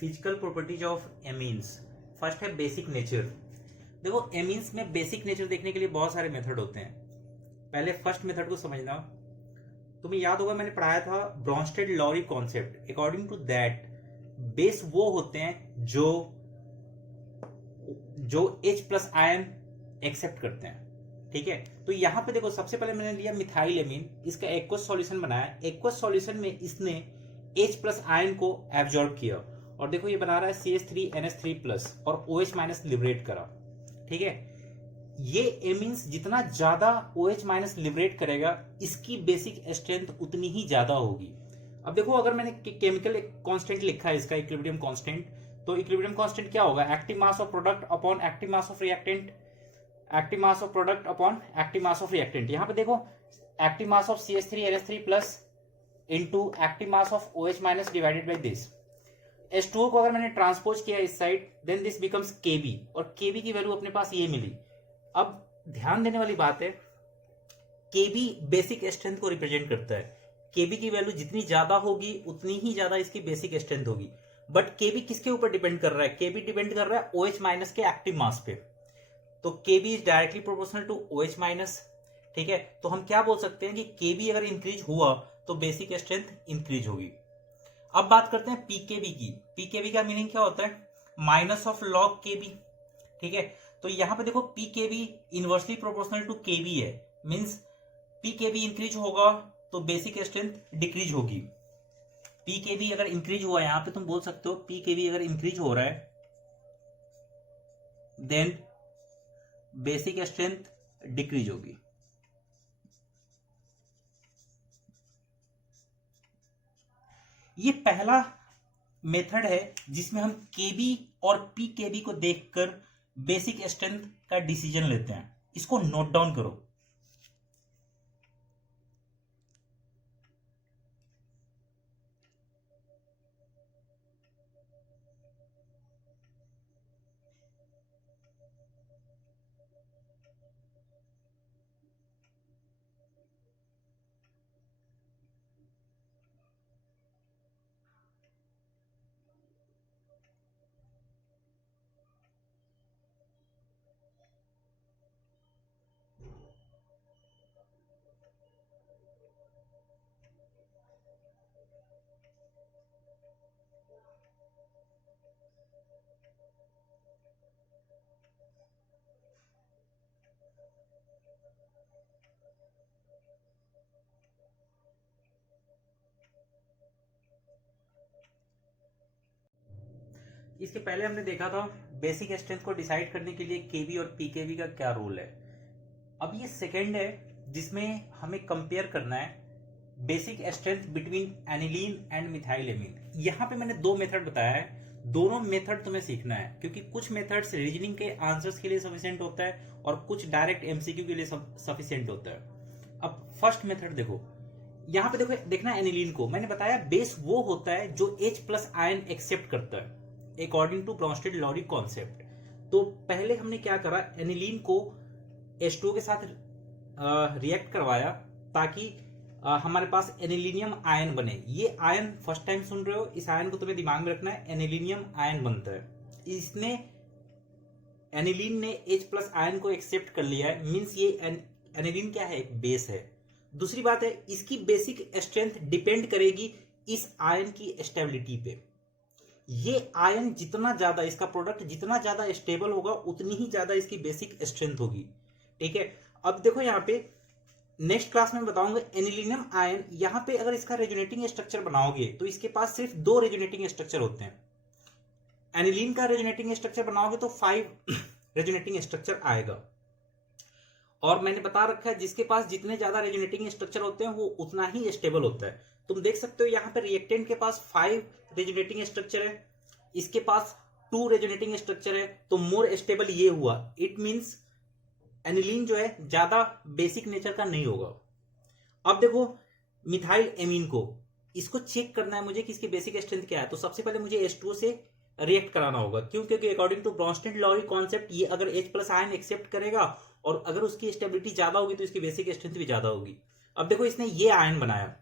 Physical properties of amines. First है basic nature. देखो amines में बेसिक नेचर देखने के लिए बहुत सारे मेथड होते हैं। पहले फर्स्ट मेथड को समझना। तुम्हें याद होगा मैंने पढ़ाया था Bronsted Lowry concept. According to that base वो होते हैं जो H प्लस आयन एक्सेप्ट करते हैं। ठीक है, तो यहां पे देखो सबसे पहले मैंने लिया मिथाइल एमीन, इसका एक्वस सॉल्यूशन बनाया। एक्वस सॉल्यूशन में इसने H प्लस आयन को एब्जॉर्ब किया और देखो ये बना रहा है CH3NH3 प्लस और OH माइनस लिबरेट करा। ठीक है, ये एमीन्स जितना ज्यादा OH माइनस लिबरेट करेगा इसकी बेसिक स्ट्रेंथ उतनी ही ज्यादा होगी। अब देखो अगर मैंने केमिकल कांस्टेंट लिखा है इसका इक्विलिब्रियम कांस्टेंट, तो इक्विलिब्रियम कांस्टेंट क्या होगा? Active mass of product upon active mass of reactant, active mass of product upon active mass of reactant. यहां पे देखो active mass of CH3NH3 plus into active mass of OH minus divided by this. H2O को अगर मैंने transpose किया इस side then this becomes Kb और Kb की वैल्यू अपने पास ये मिली। अब ध्यान देने वाली बात है, Kb बेसिक स्ट्रेंथ को रिप्रेजेंट करता है। Kb की वैल्यू जितनी ज्यादा होगी उतनी ही ज्यादा इसकी बेसिक स्ट्रेंथ होगी। बट Kb किसके ऊपर डिपेंड कर रहा है? Kb डिपेंड कर रहा है OH माइनस के एक्टिव मास पे। तो Kb is directly proportional to OH minus. ठीक है, तो हम क्या बोल सकते हैं कि Kb अगर इंक्रीज हुआ तो बेसिक स्ट्रेंथ इंक्रीज होगी। अब बात करते हैं पीकेबी की। पीकेबी का मीनिंग क्या होता है? Minus of log Kb। ठीक है, तो यहां पे देखो pKb inversely proportional to Kb है, मींस पीकेबी इंक्रीज होगा तो बेसिक स्ट्रेंथ डिक्रीज होगी। पीकेबी अगर इंक्रीज हुआ, यहां पे तुम बोल सकते हो पीकेबी अगर इंक्रीज हो रहा है देन बेसिक स्ट्रेंथ डिक्रीज होगी। ये पहला मेथड है जिसमें हम Kb और पीकेबी को देखकर बेसिक स्ट्रेंथ का डिसीजन लेते हैं। इसको नोट डाउन करो। इसके पहले हमने देखा था बेसिक स्ट्रेंथ को डिसाइड करने के लिए Kb और पीकेबी का क्या रोल है। अब ये सेकेंड है जिसमें हमें कंपेयर करना है basic strength between aniline and methyl amine. यहां पे मैंने दो मेथड बताया है, दोनों मेथड तुम्हें सीखना है क्योंकि कुछ मेथड्स रीजनिंग के आंसर्स के लिए सफिशिएंट होता है और कुछ डायरेक्ट एमसीक्यू के लिए सफिशिएंट होता है। अब फर्स्ट मेथड देखो, यहां पे देखो देखना एनिलीन को मैंने बताया बेस वो होता है जो H प्लस आयन एक्सेप्ट करता है according to Bronsted Lowry concept. तो पहले हमने क्या करा, एनिलीन को H2O के साथ रिएक्ट करवाया ताकि हमारे पास एनिलीनियम आयन बने। ये आयन फर्स्ट टाइम सुन रहे हो, इस आयन को तुम्हें दिमाग में रखना है, एनिलीनियम आयन बनता है। इसने एनिलीन ने H प्लस आयन को एक्सेप्ट कर लिया है, मींस ये एनिलीन क्या है? एक बेस है। दूसरी बात है इसकी बेसिक स्ट्रेंथ डिपेंड करेगी इस आयन की स्टेबिलिटी पे। ये आयन जितना ज्यादा, इसका प्रोडक्ट जितना ज्यादा स्टेबल होगा उतनी ही ज्यादा इसकी बेसिक स्ट्रेंथ होगी। ठीक है, अब देखो यहाँ पे नेक्स्ट क्लास में बताऊंगा एनिलीनियम आयन। यहाँ पे अगर इसका रेजोनेटिंग स्ट्रक्चर बनाओगे तो इसके पास सिर्फ 2 रेजोनेटिंग स्ट्रक्चर होते हैं। एनिलीन का रेजोनेटिंग स्ट्रक्चर बनाओगे तो 5 रेजोनेटिंग स्ट्रक्चर आएगा। और मैंने बता रखा है जिसके पास जितने ज्यादा रेजोनेटिंग स्ट्रक्चर होते हैं वो उतना ही स्टेबल होता है। तुम देख सकते हो यहाँ पे रिएक्टेंट के पास 5 रेजोनेटिंग स्ट्रक्चर है, इसके पास 2 रेजोनेटिंग स्ट्रक्चर है, तो मोर स्टेबल ये हुआ। इट मींस एनिलीन जो है ज्यादा बेसिक नेचर का नहीं होगा। अब देखो मिथाइल एमीन को, इसको चेक करना है मुझे कि इसकी बेसिक स्ट्रेंथ क्या है। तो सबसे पहले मुझे H2O से रिएक्ट कराना होगा, क्यों? क्योंकि according to Bronsted Lowry concept ये अगर H प्लस आयन एक्सेप्ट करेगा और अगर उसकी स्टेबिलिटी ज्यादा होगी तो इसकी बेसिक स्ट्रेंथ भी ज्यादा होगी। अब देखो इसने ये आयन बनाया,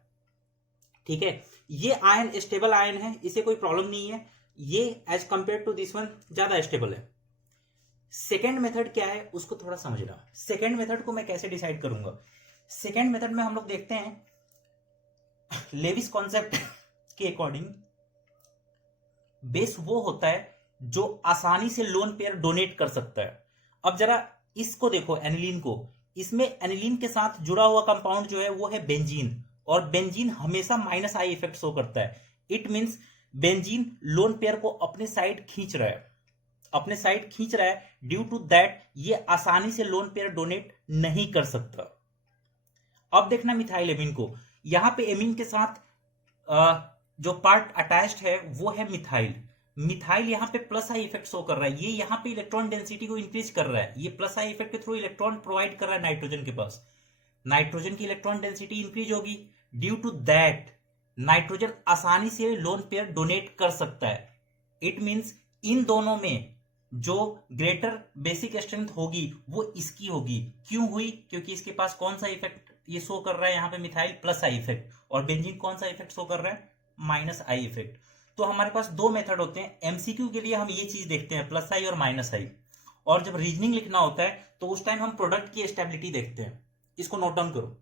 ठीक है, ये आयन स्टेबल आयन है, इसे कोई प्रॉब्लम नहीं है। ये as compare to this one ज्यादा स्टेबल है। सेकेंड मेथड क्या है उसको थोड़ा समझना। सेकेंड मेथड को मैं कैसे डिसाइड करूंगा? सेकेंड मेथड में हम लोग देखते हैं लेविस कॉन्सेप्ट के अकॉर्डिंग बेस वो होता है जो आसानी से लोन पेयर डोनेट कर सकता है। अब जरा इसको देखो, एनिलीन को, इसमें एनिलीन के साथ जुड़ा हुआ कंपाउंड जो है वो है बेंजीन, और बेंजीन हमेशा माइनस आई इफेक्ट शो करता है। It means benzene lone pair को अपने साइड खींच रहा है, अपने साइड खींच रहा है। ड्यू टू दैट ये आसानी से लोन पेयर डोनेट नहीं कर सकता। अब देखना मिथाइल एमीन को, यहां पे एमीन के साथ जो पार्ट अटैच्ड है वो है मिथाइल। मिथाइल यहां पे प्लस आई इफेक्ट शो कर रहा है, ये यहां पे इलेक्ट्रॉन डेंसिटी को इंक्रीज कर रहा है, ये प्लस आई इफेक्ट के थ्रू इलेक्ट्रॉन प्रोवाइड कर रहा है नाइट्रोजन के पास। नाइट्रोजन की इलेक्ट्रॉन डेंसिटी इंक्रीज होगी, ड्यू टू दैट नाइट्रोजन आसानी से लोन पेयर डोनेट कर सकता है। इट मींस इन दोनों में जो ग्रेटर बेसिक स्ट्रेंथ होगी वो इसकी होगी। क्यों हुई? क्योंकि इसके पास कौन सा इफेक्ट ये शो कर रहा है यहाँ पे मिथाइल, प्लस आई इफेक्ट, और बेंजीन कौन सा इफेक्ट शो कर रहा है, माइनस आई इफेक्ट। तो हमारे पास दो मेथड होते हैं। एमसीक्यू के लिए हम ये चीज देखते हैं, प्लस आई और माइनस आई, और जब रीजनिंग लिखना होता है तो उस टाइम हम प्रोडक्ट की स्टेबिलिटी देखते हैं। इसको नोट डाउन करो।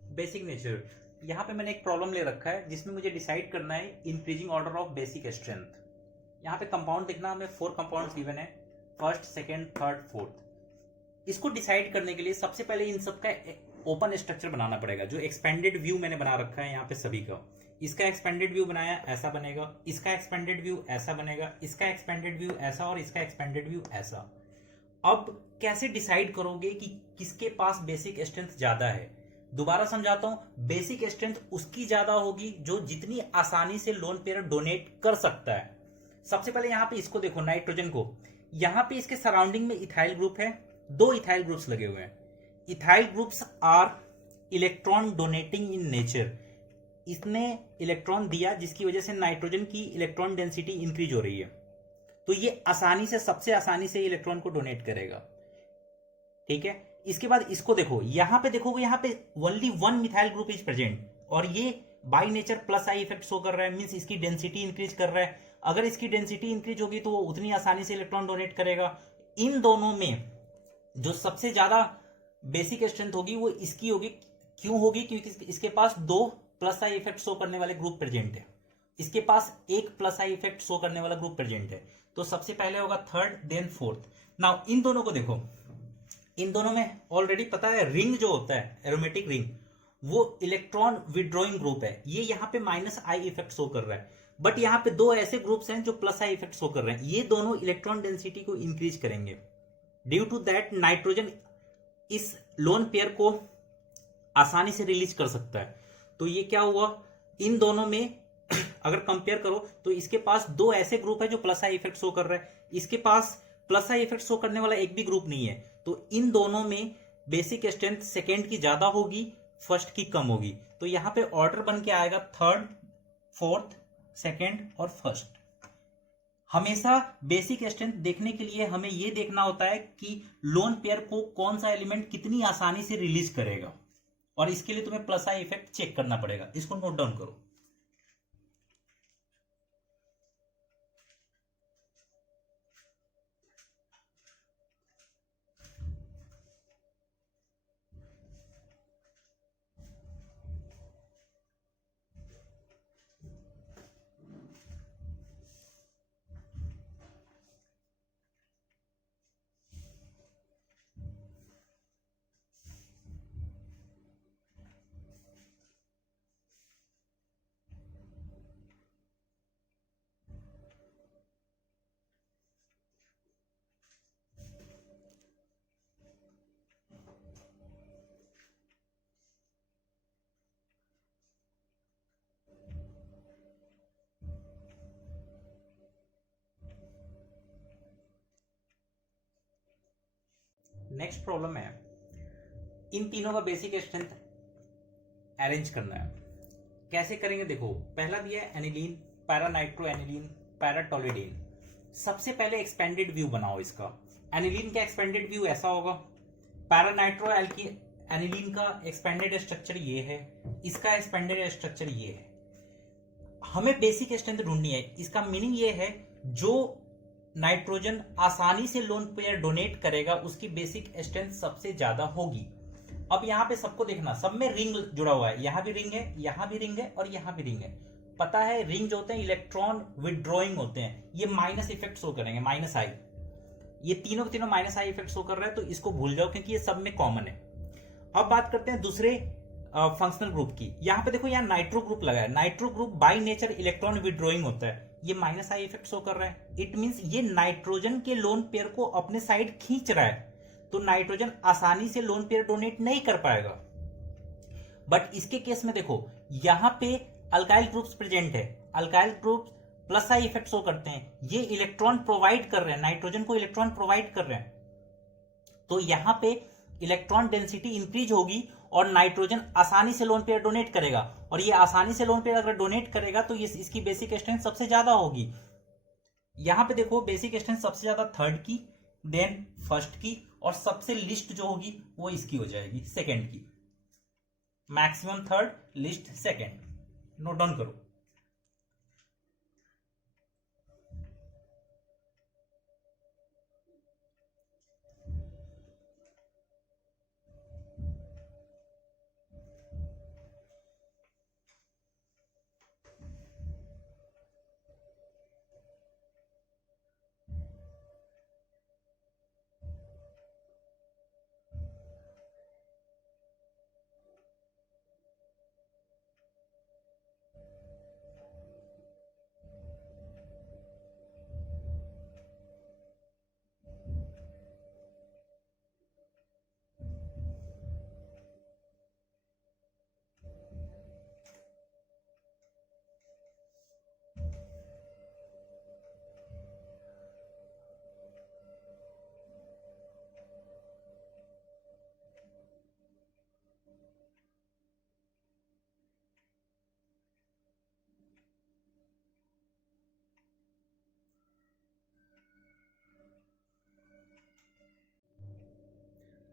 बेसिक नेचर, यहां पे मैंने एक प्रॉब्लम ले रखा है जिसमें मुझे डिसाइड करना है increasing order of basic strength. यहाँ पे कंपाउंड देखना, हमें 4 कंपाउंड्स गिवन है, फर्स्ट, सेकंड, थर्ड, फोर्थ। इसको डिसाइड करने के लिए सबसे पहले इन सब का ओपन स्ट्रक्चर बनाना पड़ेगा। जो एक्सपेंडेड व्यू मैंने बना रखा है यहाँ पे सभी का, इसका एक्सपेंडेड व्यू बनाया ऐसा बनेगा, इसका एक्सपेंडेड व्यू ऐसा बनेगा, इसका एक्सपेंडेड व्यू ऐसा, और इसका एक्सपेंडेड व्यू ऐसा। अब कैसे डिसाइड करोगे कि किसके पास बेसिक स्ट्रेंथ ज्यादा है? दोबारा समझाता हूं, बेसिक स्ट्रेंथ उसकी ज्यादा होगी जो जितनी आसानी से लोन पेयर डोनेट कर सकता है। सबसे पहले यहां पे इसको देखो, नाइट्रोजन को, यहां पे इसके सराउंडिंग में इथाइल ग्रुप है, 2 इथाइल ग्रुप्स लगे हुए हैं। Ethyl groups are electron donating in nature. इसने इलेक्ट्रॉन दिया जिसकी वजह से नाइट्रोजन की इलेक्ट्रॉन डेंसिटी इंक्रीज हो रही है, तो ये आसानी से, सबसे आसानी से इलेक्ट्रॉन को डोनेट करेगा। ठीक है, इसके बाद इसको देखो, यहां पे देखोगे, यहां पे only 1 methyl group is present, और ये by nature plus I effect show कर रहा है, मींस इसकी डेंसिटी इंक्रीज कर रहा है। अगर इसकी डेंसिटी इंक्रीज होगी तो वो उतनी आसानी से इलेक्ट्रॉन डोनेट करेगा। इन दोनों में जो सबसे ज्यादा बेसिक स्ट्रेंथ होगी वो इसकी होगी। क्यों होगी? क्योंकि इसके पास 2 प्लस आई इफेक्ट शो करने वाले ग्रुप प्रेजेंट है, इसके पास 1 प्लस आई इफेक्ट शो करने वाला ग्रुप प्रेजेंट है। तो सबसे पहले होगा थर्ड, देन फोर्थ। नाउ इन दोनों को देखो, इन दोनों में ऑलरेडी पता है रिंग जो होता है, एरोमेटिक रिंग, वो इलेक्ट्रॉन विड्रॉइंग ग्रुप है। ये यहाँ पे माइनस आई इफेक्ट शो कर रहा है, बट यहाँ पे 2 ऐसे ग्रुप्स हैं जो प्लस आई इफेक्ट शो कर रहे हैं। ये दोनों इलेक्ट्रॉन डेंसिटी को इंक्रीज करेंगे। ड्यू टू दैट नाइट्रोजन इस लोन पेयर को आसानी से रिलीज कर सकता है। तो ये क्या हुआ, इन दोनों में अगर कंपेयर करो तो इसके पास 2 ऐसे ग्रुप है जो प्लस आई इफेक्ट शो कर रहा है, इसके पास प्लस आई इफेक्ट शो करने वाला एक भी ग्रुप नहीं है। तो इन दोनों में बेसिक स्ट्रेंथ सेकेंड की ज्यादा होगी, फर्स्ट की कम होगी। तो यहां पे ऑर्डर बन के आएगा थर्ड, फोर्थ, सेकेंड और फर्स्ट। हमेशा बेसिक स्ट्रेंथ देखने के लिए हमें यह देखना होता है कि लोन पेयर को कौन सा एलिमेंट कितनी आसानी से रिलीज करेगा, और इसके लिए तुम्हें प्लस आई इफेक्ट चेक करना पड़ेगा। इसको नोट डाउन करो। नेक्स्ट प्रॉब्लम है, इन तीनों का बेसिक स्ट्रेंथ अरेंज करना है। कैसे करेंगे देखो, पहला दिया है aniline, para nitro aniline, para toluidine. सबसे पहले एक्सपेंडेड व्यू बनाओ इसका। एनिलीन का एक्सपेंडेड व्यू ऐसा होगा, पैरा नाइट्रो एनिलीन का एक्सपेंडेड स्ट्रक्चर ये है, इसका एक्सपेंडेड स्ट्रक्चर ये है। हमें बेसिक स्ट्रेंथ ढूंढनी है। इसका मीनिंग ये है जो नाइट्रोजन आसानी से लोन पेयर डोनेट करेगा उसकी बेसिक स्ट्रेंथ सबसे ज्यादा होगी। अब यहां पे सबको देखना, सब में रिंग जुड़ा हुआ है, यहां भी रिंग है, यहां भी रिंग है और यहां भी रिंग है। पता है रिंग जो होते हैं इलेक्ट्रॉन विड्रॉइंग होते हैं, ये माइनस इफेक्ट शो करेंगे, माइनस आई। ये तीनों के तीनों माइनस आई इफेक्ट शो कर रहे हैं, तो इसको भूल जाओ क्योंकि ये सब में कॉमन है। अब बात करते हैं दूसरे फंक्शनल ग्रुप की। यहां पे देखो, यहां नाइट्रो ग्रुप लगा है। Nitro group by nature electron withdrawing होता है, ये माइनस आई इफेक्ट शो कर रहा है। इट मींस ये नाइट्रोजन के लोन पेयर को अपने साइड खींच रहा है, तो नाइट्रोजन आसानी से लोन पेयर डोनेट नहीं कर पाएगा। बट इसके केस में देखो, यहां पे अल्काइल ग्रुप्स प्रेजेंट है, alkyl groups plus I effect show करते हैं, ये इलेक्ट्रॉन प्रोवाइड कर रहे हैं, नाइट्रोजन को इलेक्ट्रॉन प्रोवाइड कर रहे हैं, तो यहां पे इलेक्ट्रॉन डेंसिटी इंक्रीज होगी और नाइट्रोजन आसानी से लोन पेयर डोनेट करेगा। और ये आसानी से लोन पेयर अगर डोनेट करेगा तो इसकी बेसिक स्ट्रेंथ सबसे ज्यादा होगी। यहां पे देखो बेसिक स्ट्रेंथ सबसे ज्यादा थर्ड की, देन फर्स्ट की, और सबसे लिस्ट जो होगी वो इसकी हो जाएगी सेकंड की। Maximum third, list second, note down करो।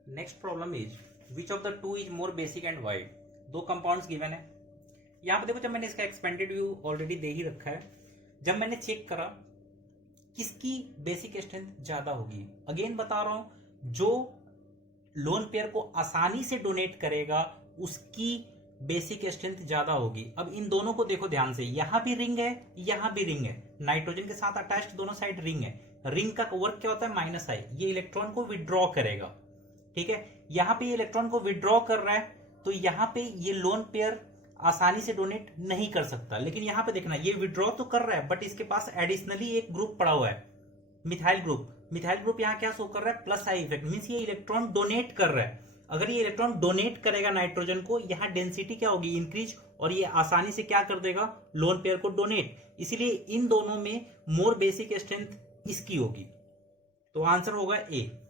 Next problem is which of the two is more basic and wide. दो कंपाउंड्स गिवन है। यहां पे देखो, जब मैंने इसका एक्सपेंडेड व्यू ऑलरेडी दे ही रखा है, जब मैंने चेक करा किसकी बेसिक स्ट्रेंथ ज्यादा होगी, अगेन बता रहा हूं, जो लोन पेयर को आसानी से डोनेट करेगा उसकी बेसिक स्ट्रेंथ ज्यादा होगी। अब इन दोनों को देखो ध्यान से, यहां भी रिंग है, यहां भी रिंग है, नाइट्रोजन के साथ अटैच्ड दोनों साइड रिंग है। रिंग का वर्क क्या होता है, माइनस आई, ये इलेक्ट्रॉन को विड्रॉ करेगा, ठीक है। यहां पे ये इलेक्ट्रॉन को विड्रॉ कर रहा है, तो यहां पे ये लोन पेयर आसानी से डोनेट नहीं कर सकता। लेकिन यहां पे देखना, ये विड्रॉ तो कर रहा है बट इसके पास एडिशनली एक ग्रुप पड़ा हुआ है, मिथाइल ग्रुप। मिथाइल ग्रुप यहां क्या शो कर रहा है, प्लस आई इफेक्ट, मींस ये इलेक्ट्रॉन डोनेट कर रहा है। अगर ये इलेक्ट्रॉन डोनेट करेगा नाइट्रोजन को, यहां डेंसिटी क्या होगी, इंक्रीज, और ये आसानी से क्या कर देगा, लोन पेयर को डोनेट। इसीलिए इन दोनों में मोर बेसिक स्ट्रेंथ इसकी होगी, तो आंसर होगा ए।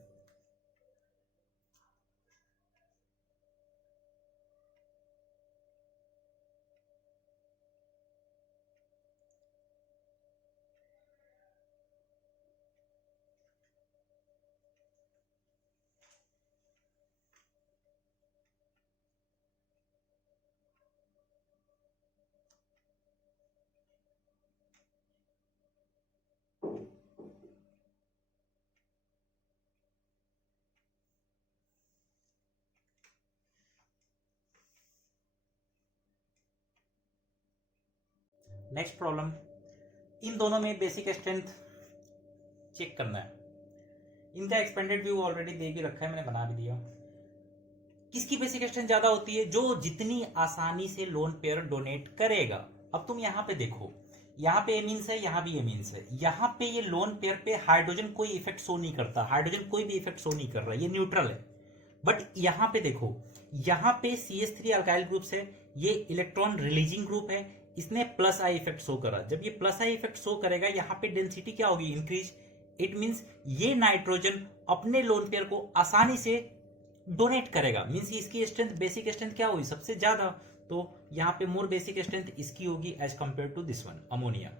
नेक्स्ट प्रॉब्लम, इन दोनों में बेसिक स्ट्रेंथ चेक करना है। इनका एक्सपेंडेड व्यू ऑलरेडी दे भी रखा है, मैंने बना भी दिया। किसकी बेसिक स्ट्रेंथ ज्यादा होती है, जो जितनी आसानी से लोन पेयर डोनेट करेगा। अब तुम यहां पे देखो, यहां पे एमीन्स है, यहां भी एमीन्स है, यहां पे ये लोन पेयर पे हाइड्रोजन कोई इफेक्ट शो नहीं करता, हाइड्रोजन कोई भी इफेक्ट शो नहीं कर रहा, ये न्यूट्रल है। बट यहां पे देखो, यहां पे CH3 अल्काइल ग्रुप्स है, ये इलेक्ट्रॉन रिलीजिंग ग्रुप है, इसने प्लस आई इफेक्ट शो करा। जब ये प्लस आई इफेक्ट शो करेगा, यहां पे डेंसिटी क्या होगी, इंक्रीज। इट मीन्स ये नाइट्रोजन अपने लोन पेयर को आसानी से डोनेट करेगा, मीन्स इसकी स्ट्रेंथ, बेसिक स्ट्रेंथ क्या हुई सबसे ज्यादा, तो यहां पे मोर बेसिक स्ट्रेंथ इसकी होगी as compare to this one ammonia.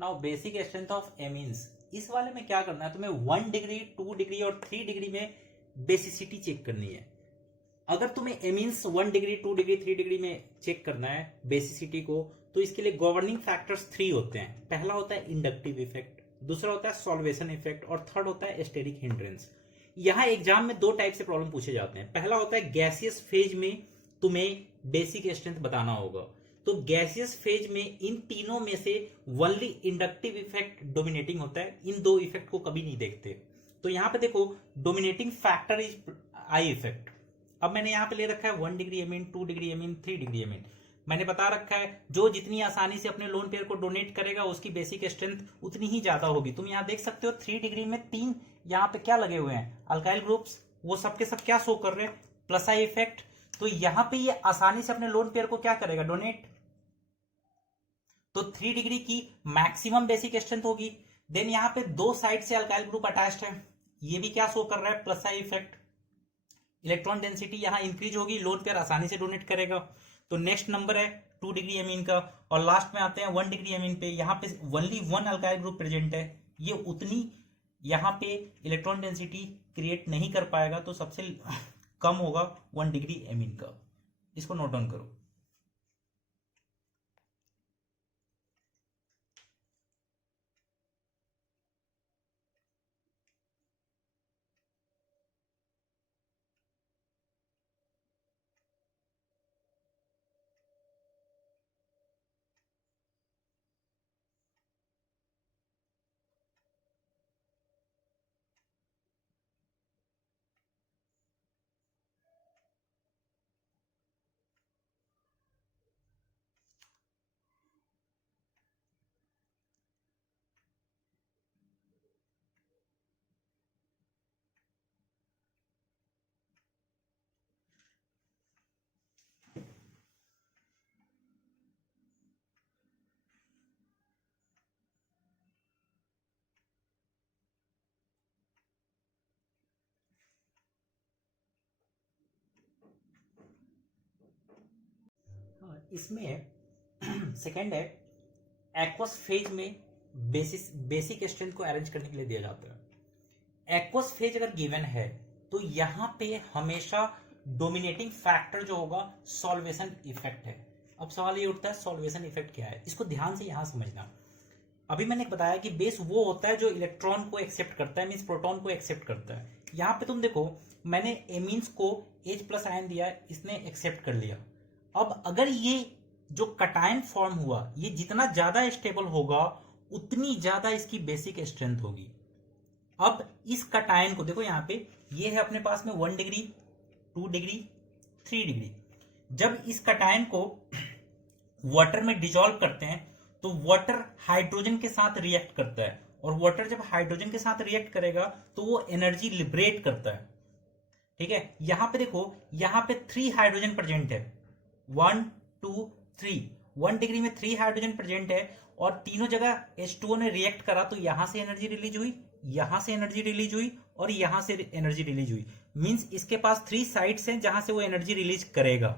Now basic strength of amines, इस वाले में क्या करना है तुम्हें, 1 डिग्री 2 डिग्री और 3 डिग्री में बेसिसिटी चेक करनी है। अगर तुम्हें एमीन्स 1 डिग्री 2 डिग्री 3 डिग्री में चेक करना है बेसिसिटी को, तो इसके लिए गवर्निंग फैक्टर्स 3 होते हैं। पहला होता है इंडक्टिव इफेक्ट, दूसरा होता है सॉल्वेशन इफेक्ट और थर्ड होता है एस्टेरिक हिंड्रेंस। यहाँ एग्जाम में 2 टाइप से प्रॉब्लम पूछे जाते हैं। पहला होता है गैसियस फेज में तुम्हें बेसिक स्ट्रेंथ बताना होगा, तो गैसियस फेज में इन तीनों में से ओनली इंडक्टिव इफेक्ट डोमिनेटिंग होता है, इन 2 इफेक्ट को कभी नहीं देखते। तो यहां पे देखो dominating factor is I effect. अब मैंने यहां पे ले रखा है 1 degree amine, 2 degree amine, 3 degree amine. मैंने बता रखा है जो जितनी आसानी से अपने लोन पेयर को डोनेट करेगा उसकी बेसिक स्ट्रेंथ उतनी ही ज्यादा होगी। तुम यहां देख सकते हो 3 डिग्री में 3 यहां पे क्या लगे हुए हैं अल्काइल ग्रुप्स, वो सबके सब क्या शो कर रहे हैं, प्लस आई इफेक्ट। तो यहां पे ये आसानी से अपने लोन पेयर को क्या करेगा, डोनेट। तो 3 डिग्री की मैक्सिमम बेसिक स्ट्रेंथ होगी। देन यहां पे 2 साइड से अल्काइल ग्रुप अटैच्ड है, ये भी क्या शो कर रहा है, plus I effect. Electron density यहां इंक्रीज होगी, लोन पेयर आसानी से डोनेट करेगा। तो नेक्स्ट नंबर है 2 डिग्री एमीन का, और लास्ट में आते हैं 1 डिग्री एमीन पे। यहां पे ओनली 1 अल्काइल ग्रुप प्रेजेंट है, ये उतनी यहां पे इलेक्ट्रॉन डेंसिटी क्रिएट नहीं कर पाएगा, तो सबसे कम होगा 1 डिग्री एमीन का। इसको नोट डाउन करो। इसमें सेकंड है एक्वस फेज में बेसिक स्ट्रेंथ को अरेंज करने के लिए दिया जाता है। एक्वस फेज अगर गिवन है तो यहां पे हमेशा डोमिनेटिंग फैक्टर जो होगा सॉल्वेशन इफेक्ट है। अब सवाल ये उठता है सॉल्वेशन इफेक्ट क्या है, इसको ध्यान से यहां समझना। अभी मैंने बताया कि बेस वो होता है जो इलेक्ट्रॉन को एक्सेप्ट करता है, मींस प्रोटॉन को एक्सेप्ट करता है। यहां पे तुम देखो मैंने एमीन्स को H प्लस आयन दिया, इसने एक्सेप्ट कर लिया। अब अगर ये जो कटायन फॉर्म हुआ ये जितना ज्यादा स्टेबल होगा उतनी ज्यादा इसकी बेसिक स्ट्रेंथ होगी। अब इस कटायन को देखो यहां पे ये है अपने पास में 1 डिग्री 2 डिग्री 3 डिग्री। जब इस कटायन को वाटर में डिजोल्व करते हैं तो वाटर हाइड्रोजन के साथ रिएक्ट करता है, और वाटर जब हाइड्रोजन के साथ रिएक्ट करेगा तो वो एनर्जी लिबरेट करता है। ठीक है, यहां पे देखो यहां पे 3 हाइड्रोजन प्रेजेंट है, 1 2 3। 1 डिग्री में 3 हाइड्रोजन प्रेजेंट है और तीनों जगह H2O ने रिएक्ट करा, तो यहां से एनर्जी रिलीज हुई, यहां से एनर्जी रिलीज हुई और यहां से एनर्जी रिलीज हुई। मींस इसके पास 3 साइड्स हैं जहां से वो एनर्जी रिलीज करेगा।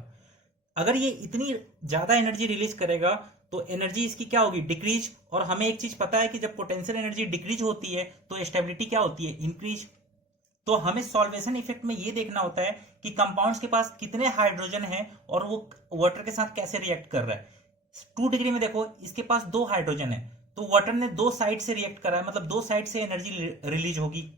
अगर ये इतनी ज्यादा एनर्जी रिलीज करेगा तो एनर्जी इसकी क्या होगी, डिक्रीज। और हमें एक चीज पता है कि जब पोटेंशियल एनर्जी डिक्रीज होती है तो स्टेबिलिटी क्या होती है, इंक्रीज। तो हमें सॉल्वेशन इफेक्ट में ये देखना होता है कि कंपाउंड्स के पास कितने हाइड्रोजन हैं और वो वाटर के साथ कैसे रिएक्ट कर रहा है। 2 डिग्री में देखो इसके पास 2 हाइड्रोजन है, तो वाटर ने 2 साइड से रिएक्ट करा है, मतलब 2 साइड से एनर्जी रिलीज होगी।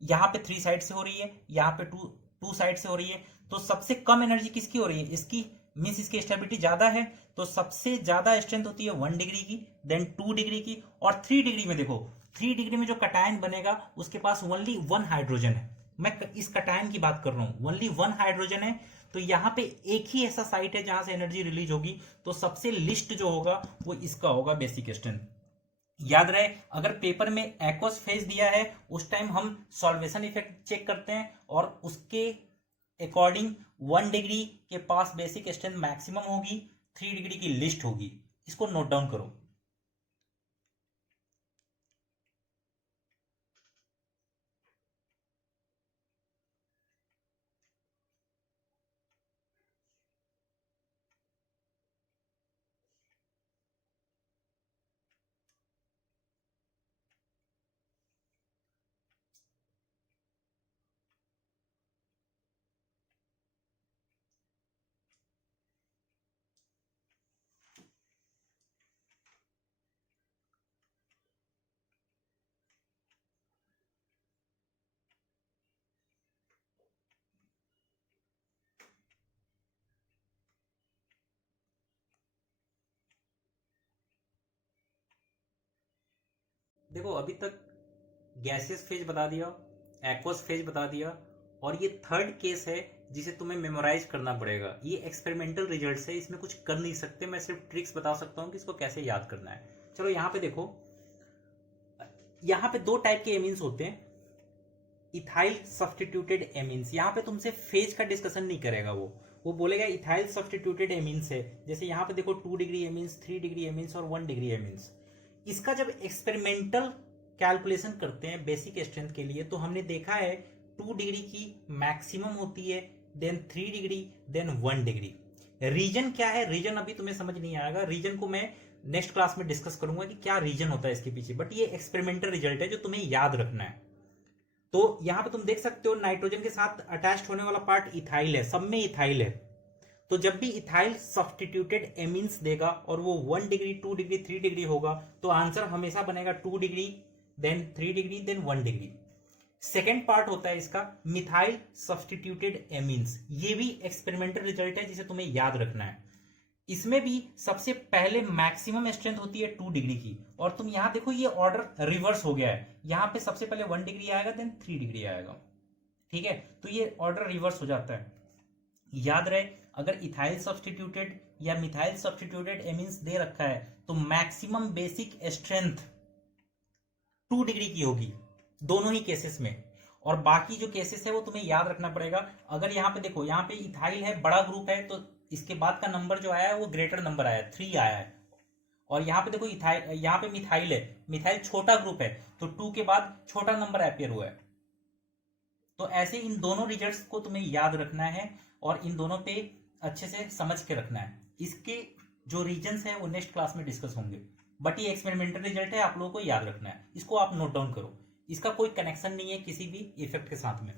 यहां पे 3 साइड से हो रही है, यहाँ पे 2 साइड से हो रही है, तो सबसे कम एनर्जी किसकी हो रही है, इसकी, मीन्स इसकी स्टेबिलिटी ज्यादा है, तो सबसे ज्यादा स्ट्रेंथ होती है 1 डिग्री की, देन 2 डिग्री की, और 3 डिग्री में देखो 3 डिग्री में जो कटायन बनेगा उसके पास ओनली 1 हाइड्रोजन है। मैं इस कटायन की बात कर रहा हूं, ओनली 1 हाइड्रोजन है, तो यहां पे एक ही ऐसा साइट है जहां से एनर्जी रिलीज होगी, तो सबसे लिस्ट जो होगा वो इसका होगा बेसिक स्ट्रेंथ। याद रहे, अगर पेपर में एक्वस फेज दिया है उस टाइम हम सॉल्वेशन इफेक्ट चेक करते हैं और उसके अकॉर्डिंग 1 डिग्री के पास बेसिक स्ट्रेंथ मैक्सिमम होगी, 3 डिग्री की लिस्ट होगी। इसको नोट डाउन करो। देखो अभी तक गैसियस फेज बता दिया, एक्वस फेज बता दिया, और ये थर्ड केस है जिसे तुम्हें मेमोराइज करना पड़ेगा। ये एक्सपेरिमेंटल रिजल्ट्स है, इसमें कुछ कर नहीं सकते, मैं सिर्फ ट्रिक्स बता सकता हूँ कि इसको कैसे याद करना है। चलो यहाँ पे देखो, यहाँ पे 2 टाइप के एमीन्स होते हैं, इथाइल सब्स्टिट्यूटेड एमीन्स। यहाँ पे तुमसे फेज का डिस्कशन नहीं करेगा, वो बोलेगा इथाइल सब्स्टिट्यूटेड एमीन्स है। जैसे यहाँ पे देखो 2 डिग्री एमीन्स, 3 डिग्री एमीन्स और 1 डिग्री एमीन्स। इसका जब एक्सपेरिमेंटल कैलकुलेशन करते हैं बेसिक स्ट्रेंथ के लिए, तो हमने देखा है 2 डिग्री की मैक्सिमम होती है, then 3 degree, then 1 degree. Reason क्या है, रीजन अभी तुम्हें समझ नहीं आएगा, रीजन को मैं नेक्स्ट क्लास में डिस्कस करूंगा कि क्या रीजन होता है इसके पीछे, बट ये एक्सपेरिमेंटल रिजल्ट है जो तुम्हें याद रखना है। तो यहां पे तुम देख सकते हो नाइट्रोजन के साथ अटैच्ड होने वाला पार्ट इथाइल है, सब में इथाइल है। तो जब भी इथाइल सब्स्टिट्यूटेड एमीन्स देगा और वो 1 डिग्री, 2 डिग्री, 3 डिग्री होगा, तो आंसर हमेशा बनेगा 2 degree, then 3 degree, then 1 degree. Second part होता है इसका मिथाइल सब्स्टिट्यूटेड एमीन्स। ये भी एक्सपेरिमेंटल रिजल्ट है जिसे तुम्हें याद रखना है। इसमें भी सबसे पहले मैक्सिमम स्ट्रेंथ होती है 2 डिग्री की, और तुम यहां देखो ये ऑर्डर रिवर्स हो गया है, यहां पे सबसे पहले 1 डिग्री आएगा, देन 3 डिग्री आएगा, ठीक है। तो ये ऑर्डर रिवर्स हो जाता है। याद रहे, अगर इथाइल सब्स्टिट्यूटेड या मिथाइल सब्स्टिट्यूटेड एमीन्स दे रखा है तो मैक्सिमम बेसिक स्ट्रेंथ 2 डिग्री की होगी दोनों ही केसेस में, और बाकी जो केसेस है वो तुम्हें याद रखना पड़ेगा। अगर यहाँ पे देखो, यहाँ पे इथाइल है, बड़ा ग्रुप है, तो इसके बाद का नंबर जो आया है वो ग्रेटर नंबर आया है, 3 आया है। और यहाँ पे देखो इथाइल, यहाँ पे मिथाइल है, मिथाइल छोटा ग्रुप है, तो 2 के बाद छोटा नंबर अपियर हुआ है। तो ऐसे इन दोनों रिजल्ट्स को तुम्हें याद रखना है और इन दोनों पे अच्छे से समझ के रखना है। इसके जो रीजंस है वो नेक्स्ट क्लास में डिस्कस होंगे, बट ये एक्सपेरिमेंटल रिजल्ट है, आप लोगों को याद रखना है। इसको आप नोट डाउन करो, इसका कोई कनेक्शन नहीं है किसी भी इफेक्ट के साथ में।